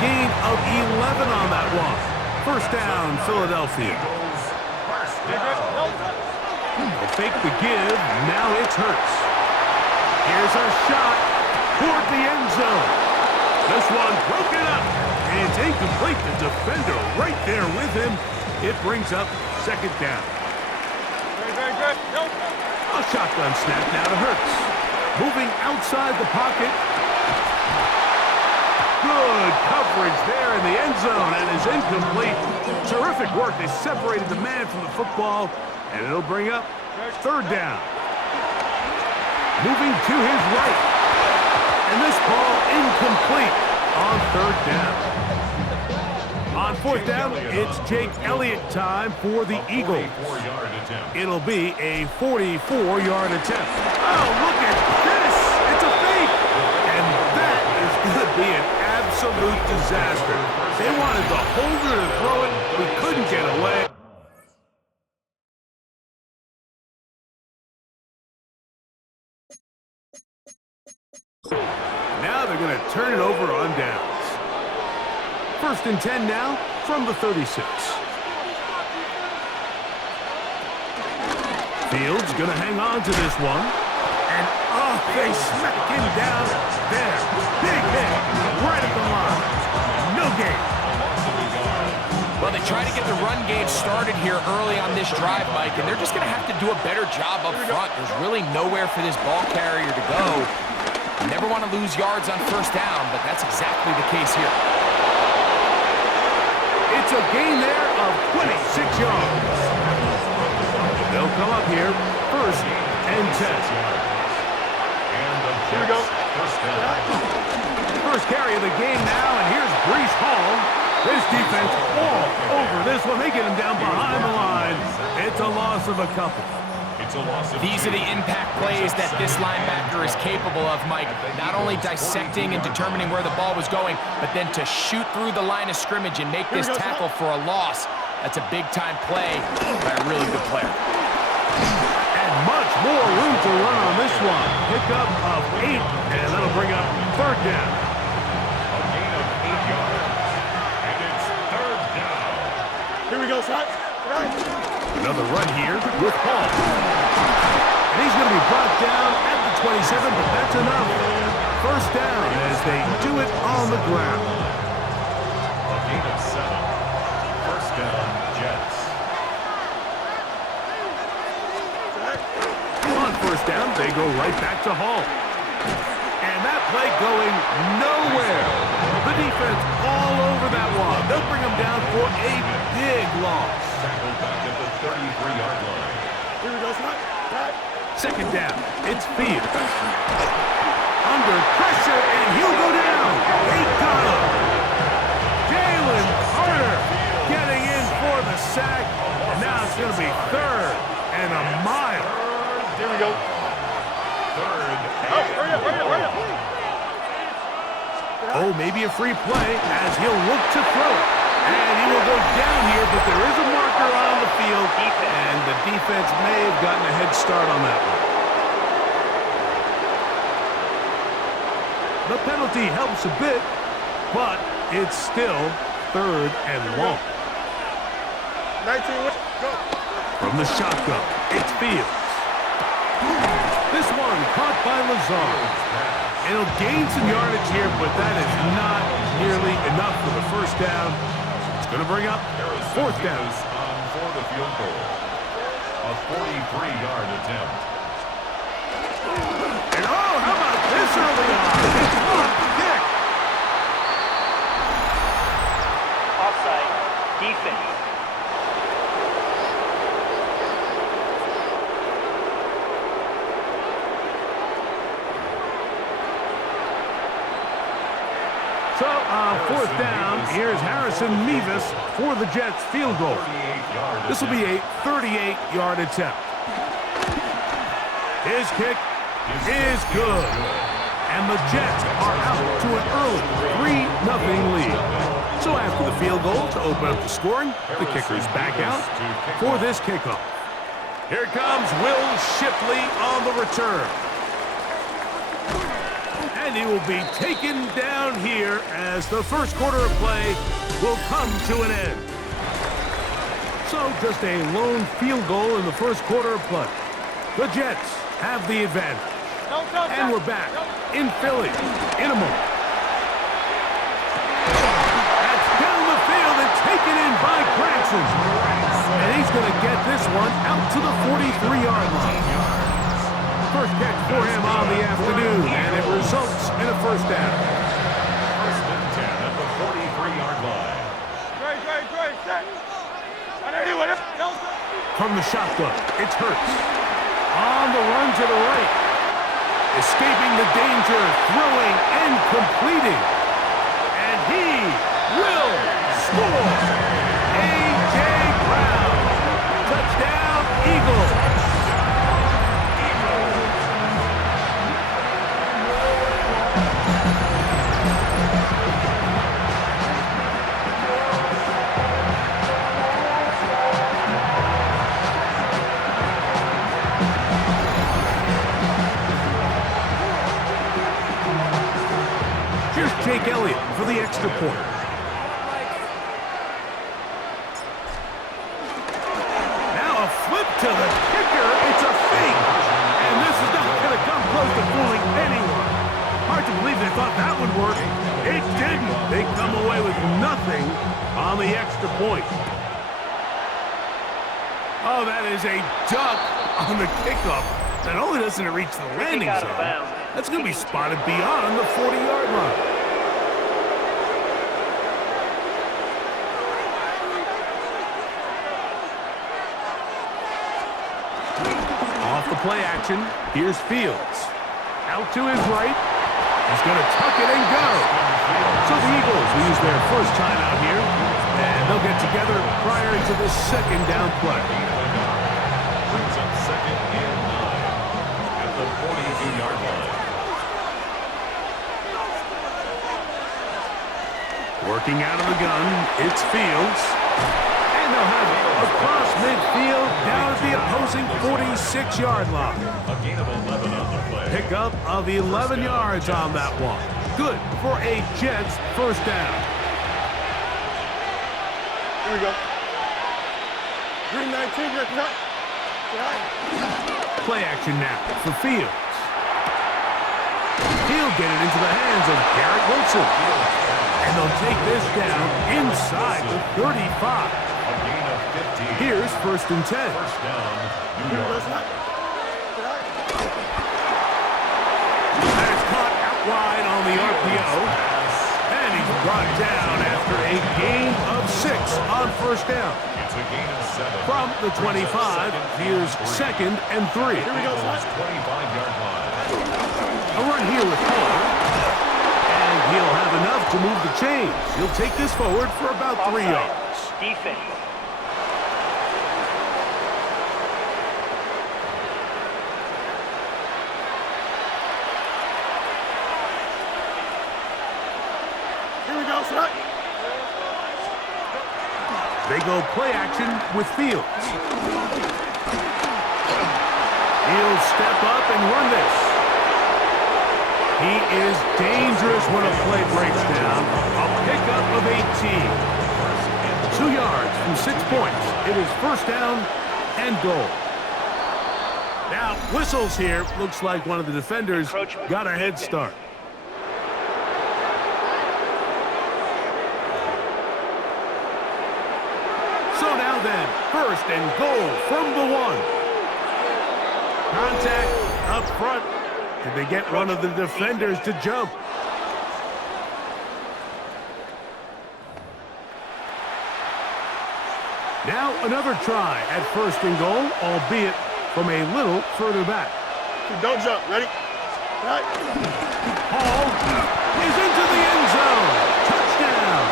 gain of 11 on that one. First down, Philadelphia. They'll fake the give. Now it's Hurts. Here's a shot toward the end zone. This one broken up. And it's incomplete. The defender right there with him. It brings up second down. Very good. Nope. A shotgun snap now to Hurts. Moving outside the pocket. Good coverage there in the end zone, and is incomplete. Terrific work. They separated the man from the football, and it'll bring up third down. Moving to his right. And this ball incomplete on third down. On fourth down, it's Jake Elliott time for the Eagles. It'll be a 44-yard attempt. Oh, look at this. It's a fake. And that is going to be an absolute disaster. They wanted the holder to throw it. We couldn't get away. Now they're going to turn it over on downs. First and 10 now from the 36. Fields going to hang on to this one. And, oh, they smack him down there. Big hit right at the line. No gain. Well, they try to get the run game started here early on this drive, Mike, and they're just going to have to do a better job up front. There's really nowhere for this ball carrier to go. You never want to lose yards on first down, but that's exactly the case here. It's a gain there of 26 yards. They'll come up here, first and 10. Here we go. First carry of the game now, and here's Breece Hall. This defense all over this one. They get him down behind the line. It's a loss of a couple. These are the impact plays that this linebacker is capable of, Mike. Not only dissecting and determining where the ball was going, but then to shoot through the line of scrimmage and make this tackle for a loss. That's a big-time play by a really good player. And much more room to run on this one. Pickup of 8, and that'll bring up third down. A gain of 8 yards. And it's third down. Here we go, son. Another run here with Hall. And he's going to be brought down at the 27, but that's enough. First down as they do it on the ground. A gain of 7. First down, Jets. On first down, they go right back to Hall. And that play going nowhere. The defense all over that one. They'll bring him down for a big loss. Tackled back at the 33-yard line. Here we go, son. Second down, it's Fields. Under pressure, and he'll go down. He got him. Jalen Carter getting in for the sack. And now it's going to be third and a mile. Here we go. Third. Oh, hurry up, hurry up, hurry up. Oh, maybe a free play as he'll look to throw it. And he will go down here, but there is a marker on the field, and the defense may have gotten a head start on that one. The penalty helps a bit, but it's still third and long. 19, go. From the shotgun, it's Fields. This one caught by Lazard. It'll gain some yardage here, but that is not nearly enough for the first down. It's going to bring up fourth down. For the field goal. A 43-yard attempt. And oh, how about this early on? It's blocked the kick. Offside. Defense. So, fourth down, here's Harrison Mevis for the Jets field goal. This will be a 38-yard attempt. His kick is good. And the Jets are out to an early 3-0 lead. So after the field goal to open up the scoring, the kicker's back out for this kickoff. Here comes Will Shipley on the return. And And he will be taken down here as the first quarter of play will come to an end. So just a lone field goal in the first quarter of play. The Jets have the advantage. And we're back in Philly in a moment. That's down the field and taken in by Granson. And he's going to get this one out to the 43-yard line. First catch for him on the afternoon, and it results in a first down. First and 10 at the 43-yard line. From the shotgun, it's Hurts. On the run to the right. Escaping the danger, throwing and completing. And he will score. A.J. Brown. Touchdown, Eagles. Here's Jake Elliott for the extra point. Now a flip to the kicker. It's a fake. And this is not going to come close to fooling anyone. Hard to believe they thought that would work. It didn't. They come away with nothing on the extra point. Oh, that is a duck on the kickoff. Not only doesn't it reach the landing zone, that's going to be spotted beyond the 40-yard line. Off the play action, here's Fields. Out to his right. He's going to tuck it and go. So the Eagles will use their first time out here, and they'll get together prior to the second down play. Brings up second and 9 at the 42-yard line. Working out of the gun, it's Fields. And they'll have it across midfield down at the opposing 46-yard line. A gain of 11 on the play. Pickup of 11 yards on that one. Good for a Jets first down. Here we go. Green 19, you're cut. Play action now for Fields. He'll get it into the hands of Garrett Wilson. And they'll take this down inside the 35. A gain of 15. Here's first and 10. First down, New York. That is caught out wide on the RPO. And he's brought down after a gain of 6 on first down. It's a gain of 7. From the 25, here's second and 3. Here we go, 25-yard line. A run here with Hall. And he'll have enough to move the chains. He'll take this forward for about 3 yards. Defense. Here we go, son. They go play action with Fields. He'll step up and run this. He is dangerous when a play breaks down. A pickup of 18. 2 yards from 6 points. It is first down and goal. Now, whistles here. Looks like one of the defenders got a head start. So now then, first and goal from the 1. Contact up front. Did they get one of the defenders to jump? Now another try at first and goal, albeit from a little further back. Don't jump. Ready? Right. Hall is into the end zone. Touchdown.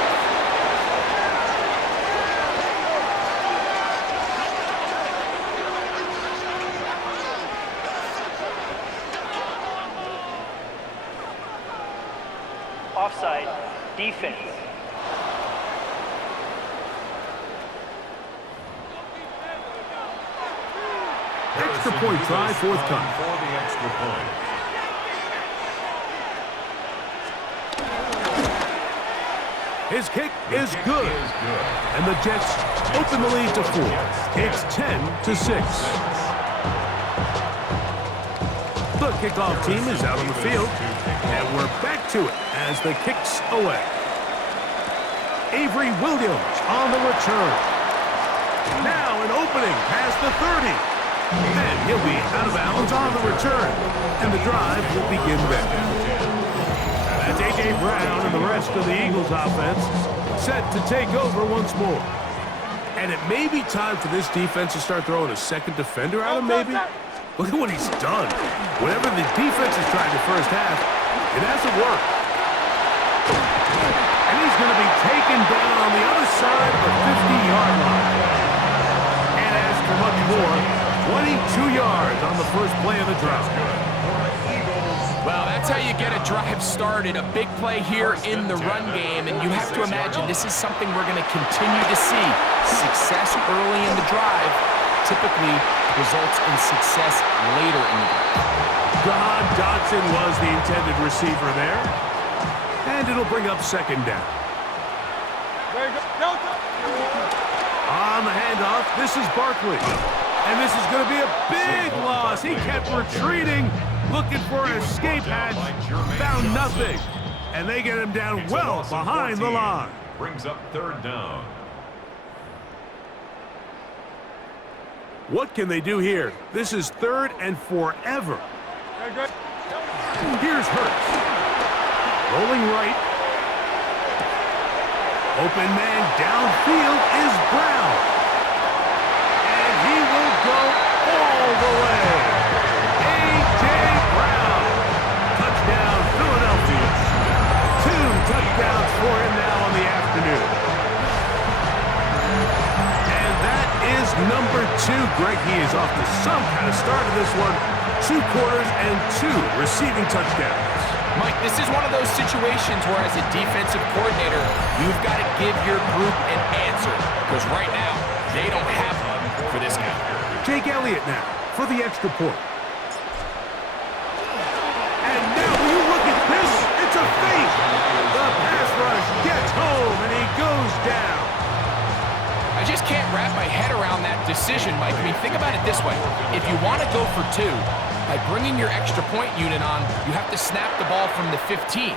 Offside. Defense. Extra point try forthcoming. For the extra point. His kick is good. And the Jets open the lead to 4. It's 10-6. The kickoff team is out on the field, and we're back to it as the kick's away. Avery Williams on the return. Now an opening past the 30. And he'll be out of bounds on the return, and the drive will begin then. That's A.J. Brown and the rest of the Eagles offense set to take over once more. And it may be time for this defense to start throwing a second defender at him, maybe? Look at what he's done. Whatever the defense has tried the first half, it hasn't worked. And he's going to be taken down on the other side of the 50-yard line. And as for much more, 22 yards on the first play of the drive. Well, that's how you get a drive started. A big play here in the run game, and you have to imagine this is something we're going to continue to see. Success early in the drive typically results in success later in the drive. John Dodson was the intended receiver there, and it'll bring up second down. On the handoff, this is Barkley. And this is going to be a big loss. He kept retreating, looking for an escape hatch, found nothing. And they get him down well behind the line. Brings up third down. What can they do here? This is third and forever. Here's Hurts. Rolling right. Open man downfield is Brown. Go all the way. A.J. Brown. Touchdown, Philadelphia. 2 touchdowns for him now on the afternoon. And that is number 2. Greg, he is off to some kind of start of this one. 2 quarters and 2 receiving touchdowns. Mike, this is one of those situations where as a defensive coordinator, you've got to give your group an answer. Because right now, they don't have one for this guy. Jake Elliott now for the extra point. And now when you look at this, it's a fake. The pass rush gets home and he goes down. I just can't wrap my head around that decision, Mike. I mean, think about it this way. If you want to go for 2, by bringing your extra point unit on, you have to snap the ball from the 15.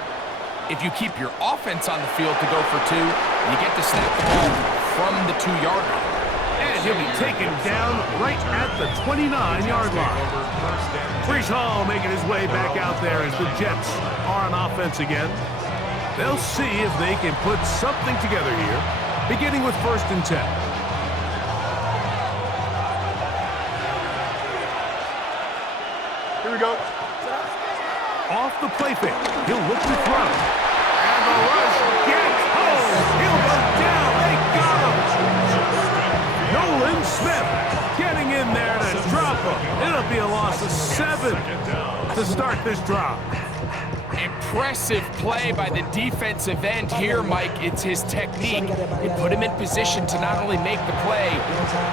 If you keep your offense on the field to go for 2, you get to snap the ball from the 2-yard line. And he'll be taken down right at the 29-yard line. Breece Hall making his way back out there as the Jets are on offense again. They'll see if they can put something together here, beginning with 1st and 10. Here we go. Off the play fake, he'll look to throw. And the rush gets home. He'll go down. They got him. Nolan Smith getting in there to drop him. It'll be a loss of 7 to start this drive. Impressive play by the defensive end here, Mike. It's his technique. It put him in position to not only make the play,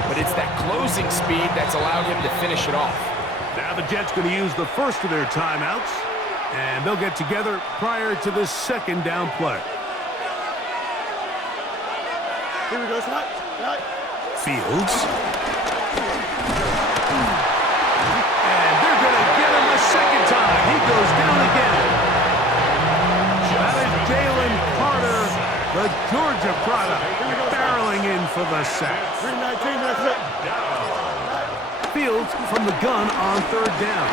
but it's that closing speed that's allowed him to finish it off. Now the Jets going to use the first of their timeouts, and they'll get together prior to the 2nd down play. Here we go, Scott. Fields. And they're going to get him a 2nd time. He goes down again. That is Jalen Carter, the Georgia product, barreling in for the sack. 319, that's it. Fields from the gun on 3rd down.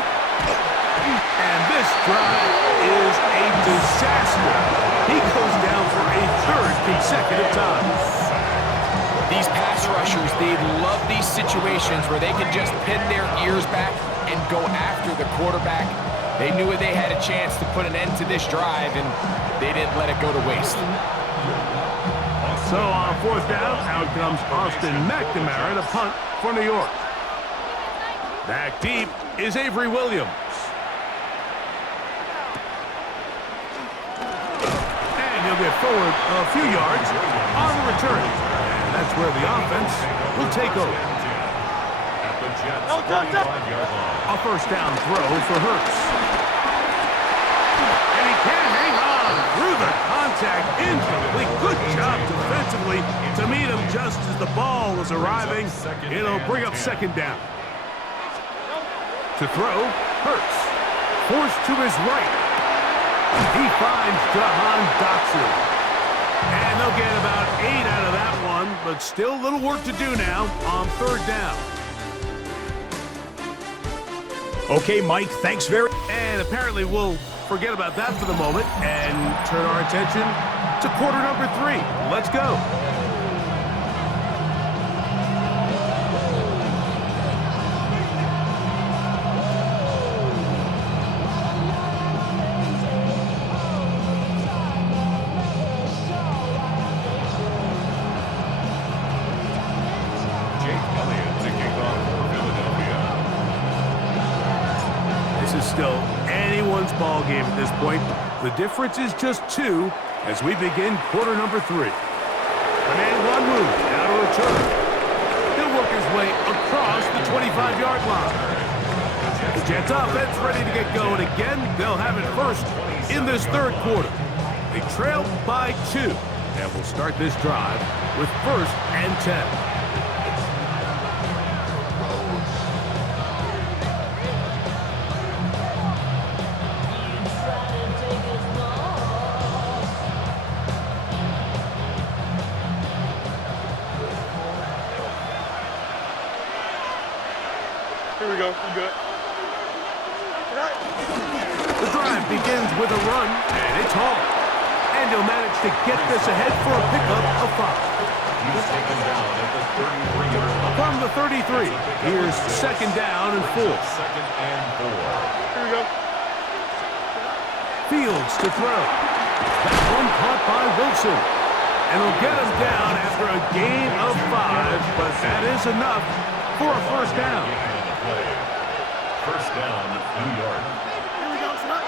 And this drive is a disaster. He goes down for a 3rd consecutive time. These pass rushers, they love these situations where they can just pin their ears back and go after the quarterback. They knew they had a chance to put an end to this drive, and they didn't let it go to waste. So on 4th down, out comes Austin McNamara to punt for New York. Back deep is Avery Williams. And he'll get forward a few yards on the return. And that's where the offense will take over. A 1st down throw for Hurts. And he can't hang on. Threw the contact, incomplete. Good job defensively to meet him just as the ball was arriving. It'll bring up second down. To throw, Hurts. Forced to his right. He finds Jahan Dotson. And they'll get about 8 out of that one, but still a little work to do now on third down. Okay, Mike, thanks very much. And apparently we'll forget about that for the moment and turn our attention to quarter number 3. Let's go. Still anyone's ball game at this point. The difference is just 2 as we begin quarter number 3. And one move, now to return. He'll work his way across the 25-yard line. The Jets offense ready to get going again. They'll have it first in this third quarter. They trail by 2, and we'll start this drive with 1st and 10. Here we go. You good? The drive begins with a run, and it's home. And he'll manage to get this ahead for a pickup of 5. He's taken down at the 33-yard line. From the 33, here's second down and 4. Second and 4. Here we go. Fields to throw. That one caught by Wilson. And he'll get him down after a gain of 5, but that is enough for a first down. First down, New York. Here we go, son.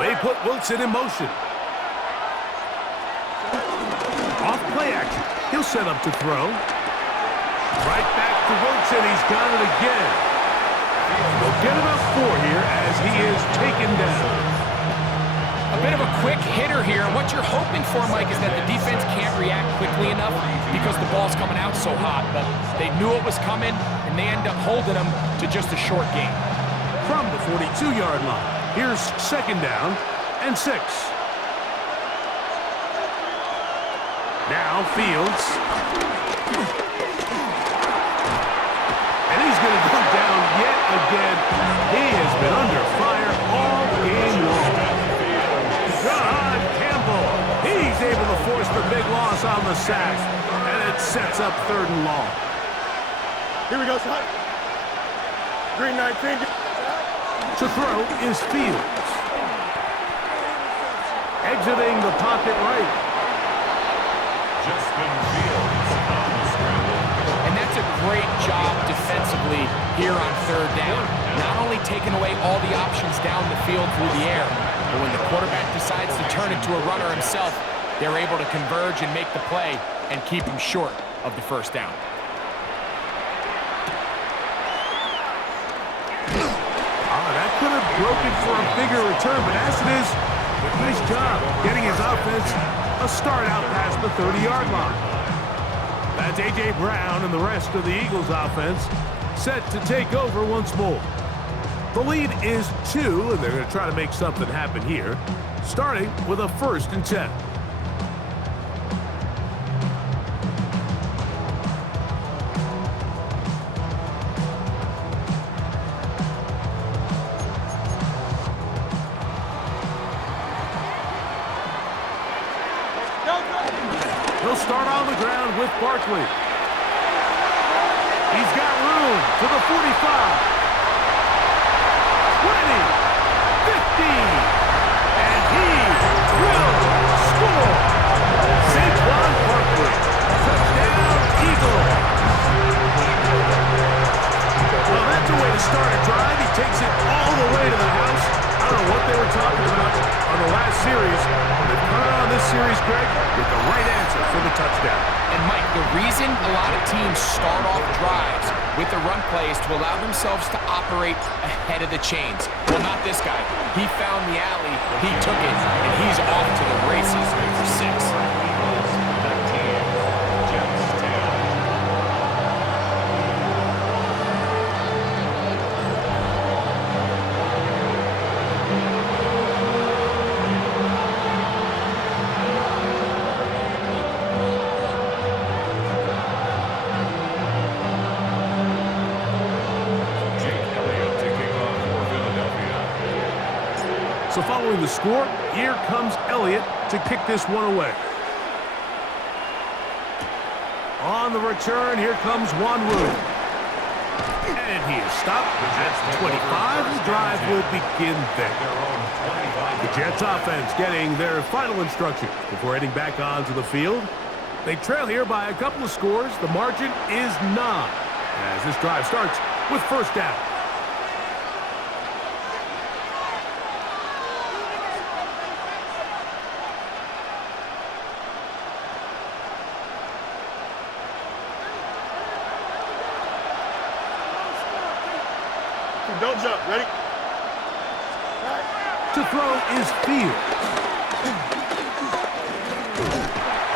They put Wilson in motion. Off play action. He'll set up to throw. Right back to Wilson. He's got it again. They'll get about 4 here as he is taken down. A bit of a quick hitter here. What you're hoping for, Mike, is that the defense can't react quickly enough because the ball's coming out so hot. But they knew it was coming, and they end up holding them to just a short gain. From the 42-yard line, here's second down and 6. Now Fields. And he's going to go down yet again. He has been under fire all game long. John Campbell. He's able to force the big loss on the sack. And it sets up 3rd and long. Here we go, son. Green 19. To throw is Fields. Exiting the pocket right. Justin Fields on the scramble. And that's a great job defensively here on 3rd down. Not only taking away all the options down the field through the air, but when the quarterback decides to turn into a runner himself, they're able to converge and make the play and keep him short of the first down. That could have broken for a bigger return, but as it is, nice job getting his offense a start out past the 30-yard line. That's A.J. Brown and the rest of the Eagles offense set to take over once more. The lead is 2, and they're going to try to make something happen here, starting with a 1st and 10. He'll start on the ground with Barkley. He's got room to the 45. 20. 15. And he will score. Saquon Barkley. Touchdown, Eagles. Well, that's a way to start a drive. He takes it all the way to the house. I don't know what they were talking about on the last series. They've come out on this series, Greg, Elliott with the right answer for the touchdown. And Mike, the reason a lot of teams start off drives with the run plays to allow themselves to operate ahead of the chains. Well, not this guy. He found the alley, he took it, and he's off to the races for 6. So following the score, here comes Elliott to kick this one away. On the return, here comes Wanru. And he is stopped at 25. The drive will begin there. The Jets offense getting their final instructions before heading back onto the field. They trail here by a couple of scores. The margin is 9 as this drive starts with first down. Don't jump. Ready? To throw is Fields.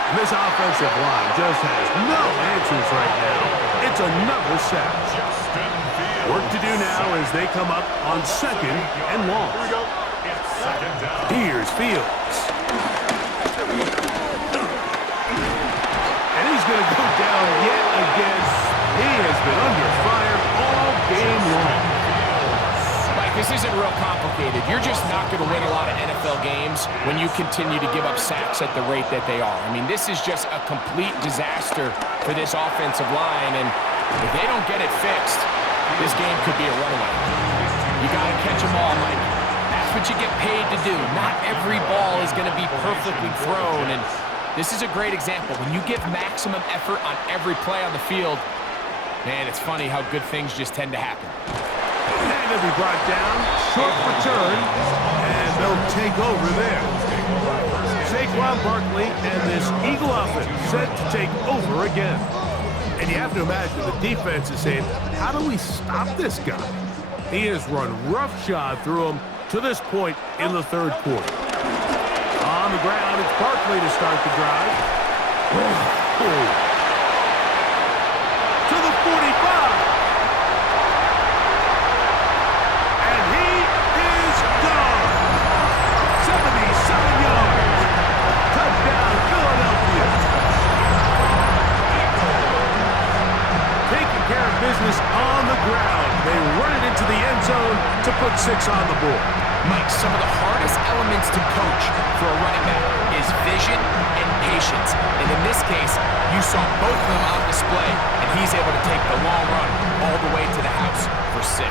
And this offensive line just has no answers right now. It's another sack. Work to do now as they come up on 2nd and long. Here we go. It's 2nd down. Here's Fields. And he's going to go down yet again. He has been under fire all game long. This isn't real complicated. You're just not going to win a lot of NFL games when you continue to give up sacks at the rate that they are. I mean, this is just a complete disaster for this offensive line, and if they don't get it fixed, this game could be a runaway. You got to catch them all, Mike. That's what you get paid to do. Not every ball is going to be perfectly thrown, and this is a great example. When you give maximum effort on every play on the field, man, it's funny how good things just tend to happen. And they'll be brought down, short return, and they'll take over there. Saquon Barkley and this Eagle offense set to take over again. And you have to imagine the defense is saying, how do we stop this guy? He has run roughshod through him to this point in the 3rd quarter. On the ground, it's Barkley to start the drive. To the 45. Business on the ground. They run it into the end zone to put 6 on the board. Mike, some of the hardest elements to coach for a running back is vision and patience. And in this case, you saw both of them on display, and he's able to take the long run all the way to the house for 6.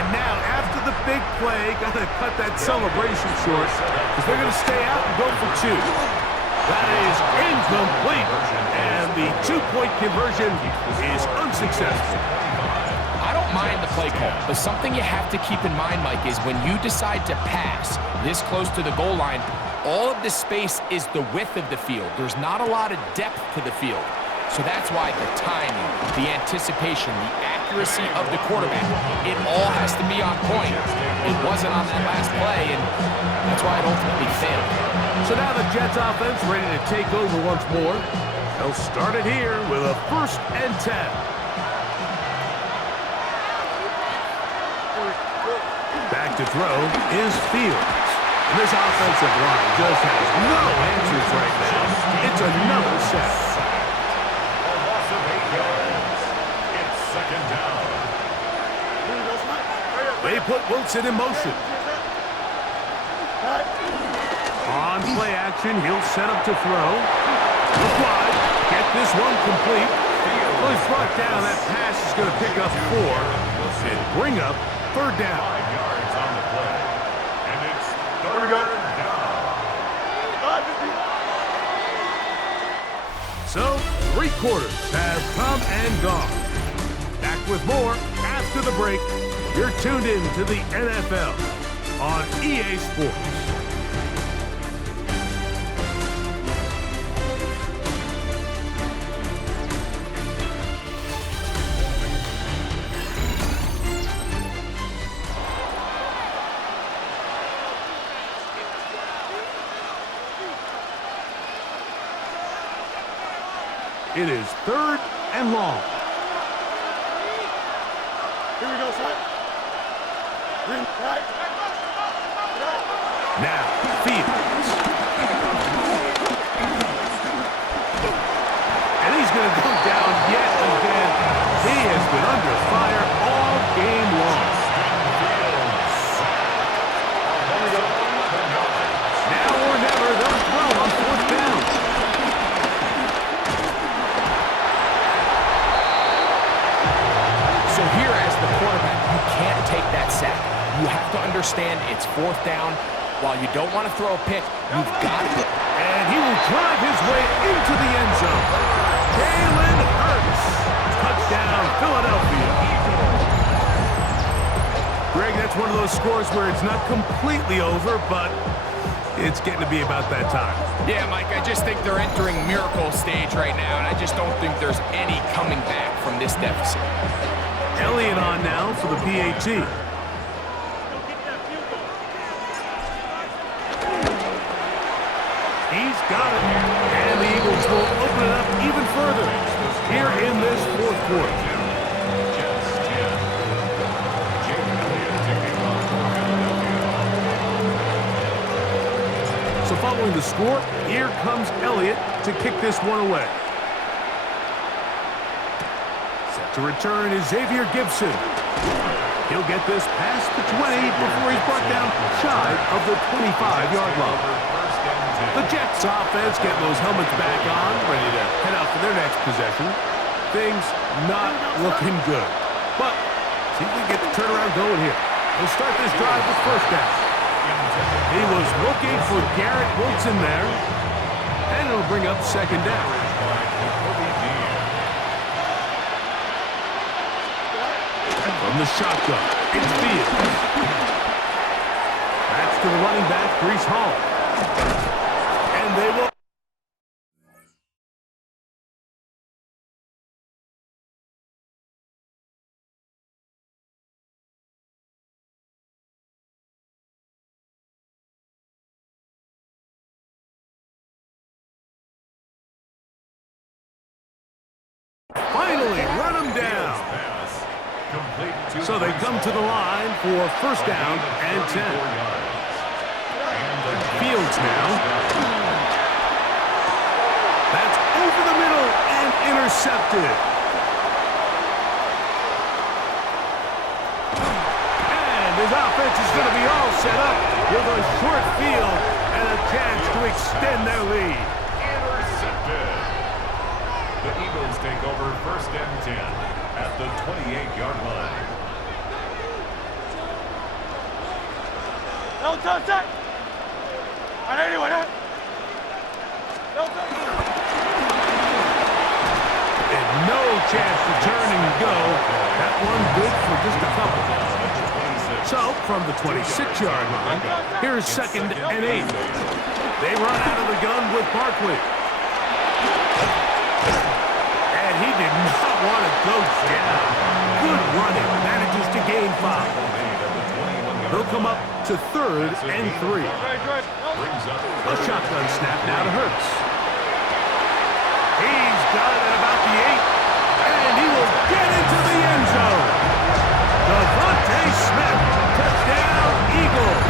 And now, after the big play, got to cut that celebration short because they're going to stay out and go for 2. That is incomplete, and the 2-point conversion is unsuccessful. I don't mind the play call, but something you have to keep in mind, Mike, is when you decide to pass this close to the goal line, all of the space is the width of the field. There's not a lot of depth to the field. So that's why the timing, the anticipation, the accuracy of the quarterback, it all has to be on point. It wasn't on that last play, and that's why it ultimately failed. So now the Jets offense ready to take over once more. They'll start it here with a 1st and 10. Back to throw is Fields. And this offensive line just has no answers right now. It's another sack. A loss of 8 yards. It's 2nd down. They put Wilson in motion. On play action, he'll set up to throw. Look wide. Get this one complete. Well, he's brought down. That pass is going to pick up 4 and bring up 3rd down. 5 yards on the play. And it's 3rd down. So, 3 quarters have come and gone. Back with more after the break. You're tuned in to the NFL on EA Sports. It is 3rd and long. Here we go, son. Green, right. Now, Fields. And he's going to go down yet again. He has been under fire all game long. Now or never, they'll throw on 4th down. So here as the quarterback, you can't take that sack. You have to understand it's 4th down. While you don't want to throw a pick, you've got to. And he will drive his way into the end zone. Jalen Hurts. Touchdown, Philadelphia. Greg, that's one of those scores where it's not completely over, but it's getting to be about that time. Yeah, Mike, I just think they're entering miracle stage right now, and I just don't think there's any coming back from this deficit. Elliott on now for the PAT. He's got it. And the Eagles will open it up even further here in this 4th quarter. So following the score, here comes Elliott to kick this one away. Set to return is Xavier Gibson. He'll get this past the 20 before he's brought down shy of the 25-yard line. The Jets offense getting those helmets back on, ready to head out for their next possession. Things not looking good. But see if we can get the turnaround going here. They'll start this drive with 1st down. He was looking for Garrett Wilson there. And it'll bring up 2nd down. From the shotgun, it's Fields. That's to the running back, Breece Hall. And they will. Finally run him down. So they come to the line for 1st down and 10. Fields now. That's over the middle and intercepted. And his offense is going to be all set up with a short field and a chance to extend their lead. Intercepted. The Eagles take over 1st and 10 at the 28-yard line. No touch that. On anyone, huh? No touch. And no chance to turn and go. That one good for just a couple. So, from the 26-yard line, here's 2nd and 8. They run out of the gun with Barkley. And he did not want to go down. Good running. Manages to gain 5. They'll come up to 3rd and 3. A shotgun snap now to Hurts. He's got it at about the 8. And he will get into the end zone. Devontae Smith. Touchdown, Eagles.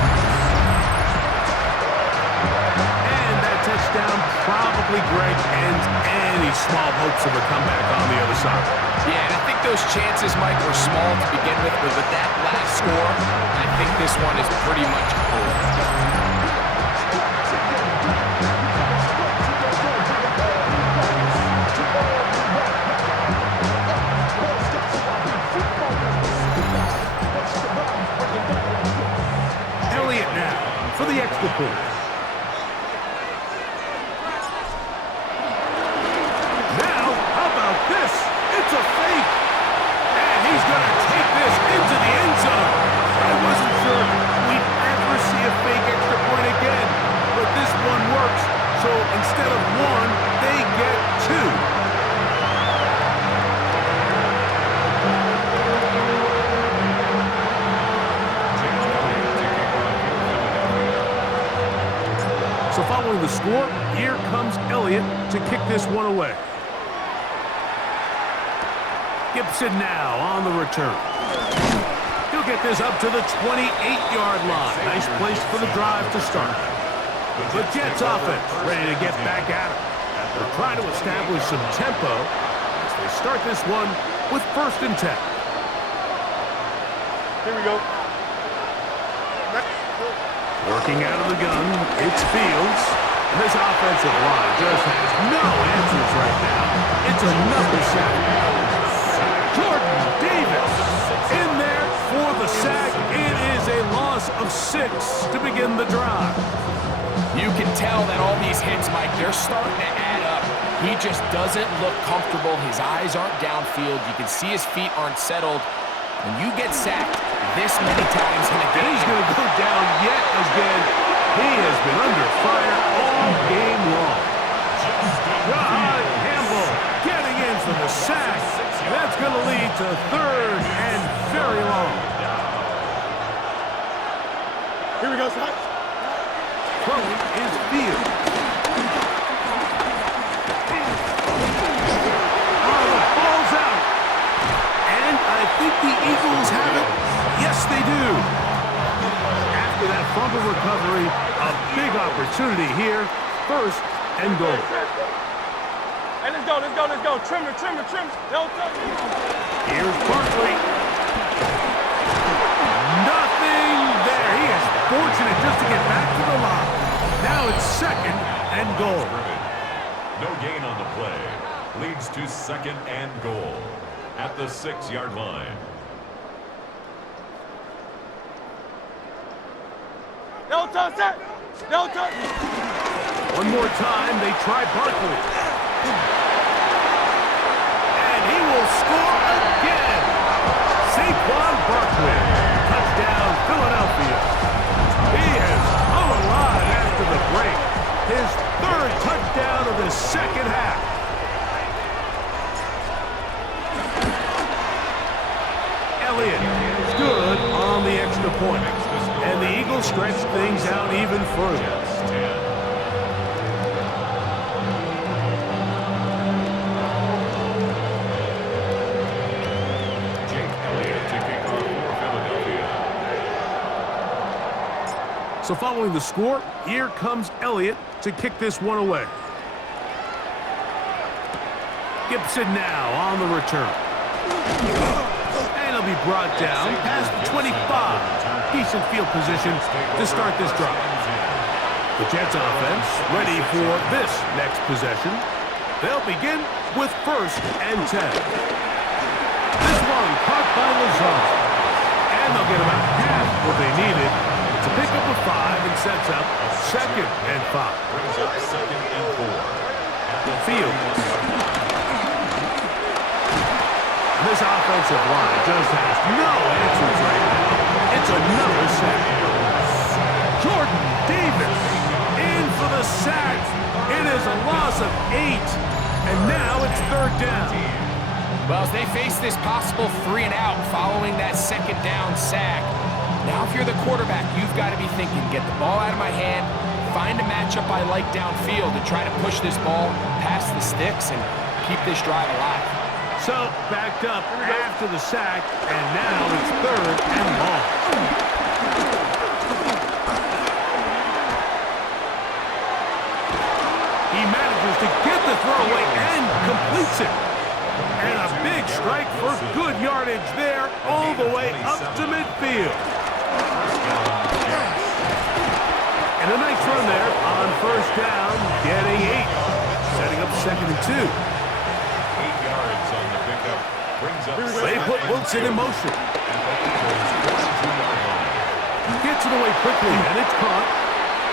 And that touchdown probably, Greg, ends any small hopes of a comeback on the other side. Yeah, and I think those chances, Mike, were small to begin with, but with that last score, I think this one is pretty much over. Elliott now for the extra point. Now, how about this? It's a fake. And he's going to take this into the end zone. I wasn't sure we'd ever see a fake extra point again, but this one works. So instead of 1, they get 2. So following the score, here comes Elliott to kick this one away. Gibson now on the return. He'll get this up to the 28-yard line. Nice place for the drive to start. The Jets offense ready to get back at it. They're trying to establish some tempo as they start this one with 1st and 10. Here we go. Working out of the gun, it's Fields. And this offensive line just has no answers right now. It's another sack. Jordan Davis in there for the sack. It is a loss of 6 to begin the drive. You can tell that all these hits, Mike, they're starting to add up. He just doesn't look comfortable. His eyes aren't downfield. You can see his feet aren't settled. When you get sacked this many times in a game, he's going to go down yet again. He has been under fire all game long. John Campbell getting in for the sack. That's going to lead to 3rd and very long. Here we go, son. Throwing is Fields. Oh, the ball's out. And I think the Eagles have it. Yes, they do. After that fumble recovery, a big opportunity here. 1st and goal. Hey, let's go, let's go, let's go. Trimmer, trimmer, trimmer. Don't touch me. Here's Barkley. Nothing there. He is fortunate just to get back to the line. Now it's 2nd and goal. No gain on the play. Leads to 2nd and goal at the 6-yard line. Don't touch that. Don't touch. One more time, they try Barkley. And he will score again. Saquon Barkley. Touchdown, Philadelphia. He has come alive after the break. His 3rd touchdown of the 2nd half. Elliott is good on the extra point. And the Eagles stretch things out even further. So following the score, here comes Elliott to kick this one away. Gibson now on the return. And he'll be brought down past the 25. Decent field position to start this drive. The Jets offense ready for this next possession. They'll begin with 1st and 10. This one caught by Lazard. And they'll get about half what they needed to pick up a 5 and sets up 2nd and 5. Brings up 2nd and 4 at the Field. This offensive line just has no answers right now. It's another sack. Jordan Davis in for the sack. It is a loss of 8. And now it's 3rd down. well, as they face this possible 3 and out following that 2nd down sack, now if you're the quarterback, you've got to be thinking, get the ball out of my hand, find a matchup I like downfield and try to push this ball past the sticks and keep this drive alive. So, backed up after the sack, and now it's 3rd and long. He manages to get the throw away and completes it. And a big strike for good yardage there all the way up to midfield. And a nice run there on 1st down, getting 8. Setting up 2nd and 2. 8 yards on the pickup. Brings up They put Wilson in motion. Gets it away quickly, and it's caught.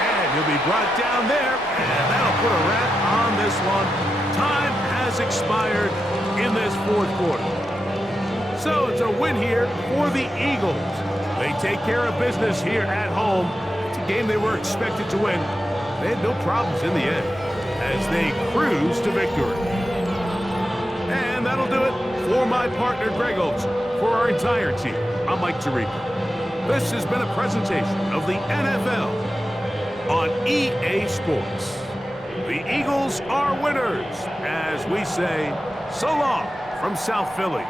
And he'll be brought down there, and that'll put a wrap on this one. Time has expired in this 4th quarter. So it's a win here for the Eagles. They take care of business here at home. It's a game they were expected to win. They had no problems in the end as they cruise to victory. And that'll do it for my partner, Greg Olson. For our entire team, I'm Mike Tirico. This has been a presentation of the NFL on EA Sports. The Eagles are winners, as we say, so long from South Philly.